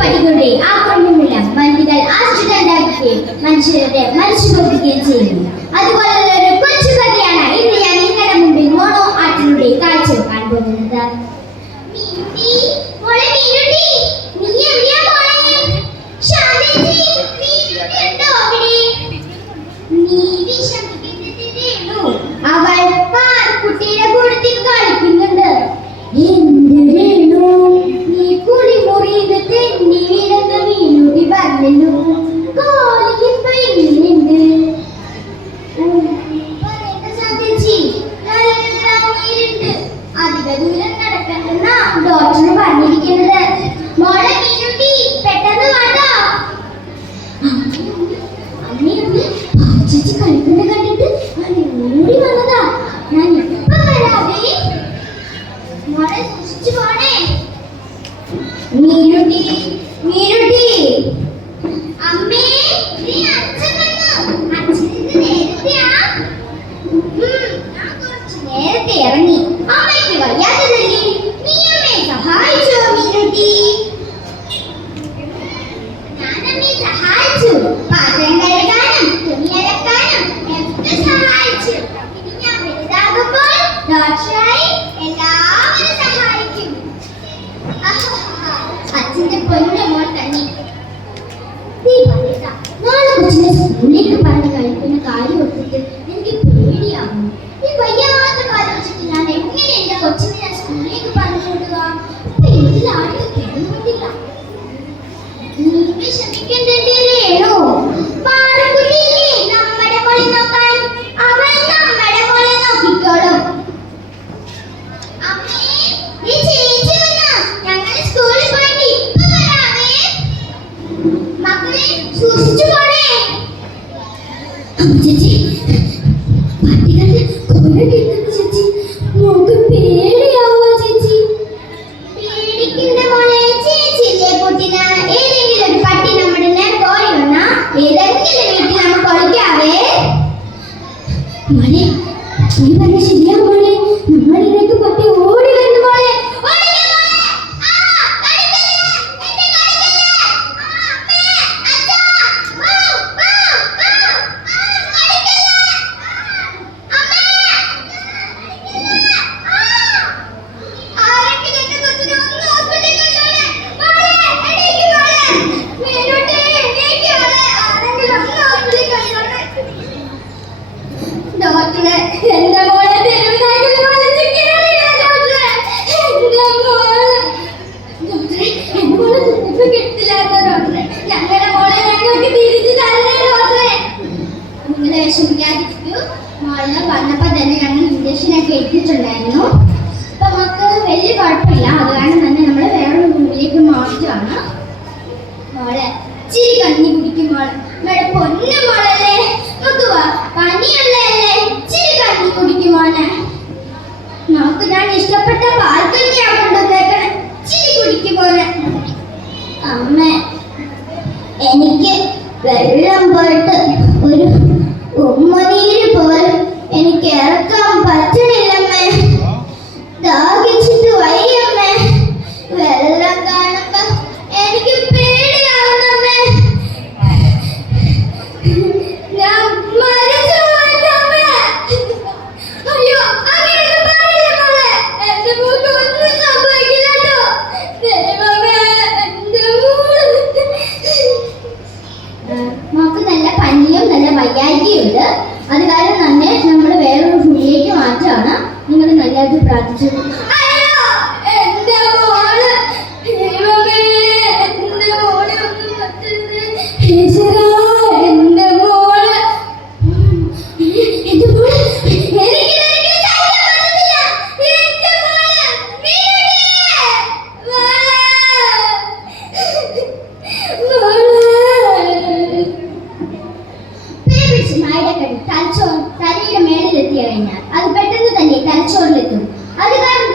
ഇരുപടികളുടെ ആക്രമണമുള്ള വണ്ടികൾ ആശ്രിതണ്ടാക്കുകയും മനുഷ്യരുടെ മനസ്സുകൊടുക്കുകയും ചെയ്യുന്നു. അതുപോലുള്ള ഒരു കൊച്ചു കഥയാണ് ഇന്ന് ഞാൻ നിങ്ങളുടെ മുമ്പിൽ മോണോ ആർട്ടിലൂടെ കാഴ്ചവെക്കാൻ പോകുന്നത്. അവൾ കുട്ടിയുടെ കൂടത്തിൽ കളിക്കുന്നുണ്ട്. നീ കുളി മുറിയിൽ തെന്നി വീണെന്ന് മീനുട്ടി പറഞ്ഞു. കോളിപ്പോ എങ്ങനെയുണ്ട്? അധിക ദൂരം നടക്കണ്ടെന്നാ ഡോക്ടർ പറഞ്ഞിരിക്കുന്നത്. മോളെ മീനുട്ടി പെട്ടെന്ന് വാട്ടോ. അമ്മയൊന്ന് ചേച്ചി കളിക്കുന്ന കണ്ടിട്ട് ഓടി വന്നതാ. ഞാൻ ഇപ്പൊ വരാതെ. മോളെ സൂക്ഷിച്ചു പോണേ. മീനുട്ടി മീനുട്ടി. അമ്മേ നീ അച്ഛൻ വന്നു. അച്ഛനിത് നേരത്തെയാ? ഞാൻ കുറച്ച് നേരത്തെ ഇറങ്ങി. അമ്മയ്ക്ക് വയ്യാത്തതല്ലേ? നീ അമ്മയെ സഹായിച്ചോ മീനുട്ടി? ഞാനമ്മയെ സഹായിച്ചു. പാത്രം കഴുകാനും തുണി അലക്കാനും ഒക്കെ സഹായിച്ചു. ഇനി ഞാൻ വലുതാകുമ്പോൾ ഡോക്ടറായി എല്ലാവരും സഹായിക്കും. അച്ഛന്റെ പൊന്നു മോൾ തന്നെ. നാളെ കൊച്ചിനെ സ്കൂളിലേക്ക് പറഞ്ഞ് കളിക്കുന്ന കാര്യം ഓർത്തിട്ട് എനിക്ക് പേടിയാവും. ഈ വയ്യാത്ത കാര്യം വെച്ചിട്ട് ഞാൻ എങ്ങനെ എന്റെ കൊച്ചിനെ ഞാൻ സ്കൂളിലേക്ക് പറഞ്ഞു വിടുക? എല്ലാവരും കേൾക്കുന്നില്ല. നീ വിഷമിക്കണ്ടേ രേണു? പാറക്കുട്ടിയില്ലേ നമ്മുടെ മോളെ നോക്കാൻ? അവൾ നമ്മുടെ മോളെ നോക്കിക്കോളും. അമ്മേ നീ ചേച്ചി വന്നു. ഞങ്ങൾ സ്കൂളിൽ പോയിട്ട് ഇപ്പൊ വരാമേ. മക്കളെ സൂക്ഷിച്ചു പോണേ. ചേച്ചി പട്ടികളുടെ കൊല കേൾക്കുന്നു ചേച്ചി. മോക്ക് പേടിയാവോ ചേച്ചി? പേടിക്കണ്ട മോളെ. ചേച്ചിയില്ലേ കൂട്ടിന ഏതെങ്കിലും ഒരു പട്ടി നമ്മുടെ നേരെ ഓടി വന്നാ ഏതെങ്കിലും വീട്ടിൽ നമുക്ക് ഒളിക്കാവേ. മോളെ നീ പറഞ്ഞ ശരിയാ മോളെ. നമ്മളിലേക്ക് പട്ടി ഓടി വരുന്നു മോളെ. ഡോക്ടറെ എന്റെ മോളെ തെരുവിനായിട്ട് ഡോക്ടറെ ഞങ്ങളുടെ മോളെ ഞങ്ങൾക്ക് തിരിച്ചു തരണേ ഡോക്ടറെ. നിങ്ങൾ വിഷമിക്കാതിരിക്കൂ. മോളെ വന്നപ്പോ തന്നെ ഞങ്ങൾ ഇഞ്ചക്ഷനൊക്കെ എടുത്തിട്ടുണ്ടായിരുന്നു. അപ്പൊ നമുക്ക് വലിയ കുഴപ്പമില്ല. അത് കാരണം തന്നെ നമ്മൾ വേറൊരു റൂമിലേക്ക് മാറ്റുകയാണ്. മോളെ ഇച്ചിരി കഞ്ഞി കുടിക്കും മോളെ. നമ്മുടെ പൊന്നു മോളല്ലേ. നോക്കുവാ പനിയുള്ളതല്ലേ. ഇച്ചിരി കഞ്ഞി കുടിക്കും മോനെ. നമുക്ക് ഞാൻ ഇഷ്ടപ്പെട്ട പാൽക്കഞ്ഞിയാ കൊണ്ടുവന്നേക്കണേ. ഇച്ചിരി കുടിക്കും മോനെ. അമ്മ എനിക്ക് വെള്ളം പോയിട്ട് ഒരു ഉമ്മനീര് പോലും എനിക്ക് ഇറക്കാൻ പറ്റണില്ലമ്മേ. ദാഹിച്ചിട്ട് വയ്യമ്മേ. വെള്ളം കാണുമ്പോ എനിക്ക് പേടിയാവുന്നമ്മേ. ഞാൻ മരിച്ചു പോയിട്ടമ്മേ. അയ്യോ അങ്ങനെയൊന്നും പറയില്ല മോളെ. എന്റെ മോൾക്ക് ഒന്നും സംഭവിക്കില്ലട്ടോ. ദൈവമേ എന്റെ മോള്. മോക്ക് നല്ല പനിയും നല്ല വയ്യായ്കയുണ്ട്. അത് കാരണം തന്നെ നമ്മൾ വേറൊരു റൂമിലേക്ക് മാറ്റുകയാണ്. നിങ്ങൾ നല്ലത് പ്രാർത്ഥിച്ചു. തലയുടെ മേളിലെത്തി കഴിഞ്ഞാൽ അത് പെട്ടെന്ന് തന്നെ തലച്ചോറിലെത്തും. അത് കാരണം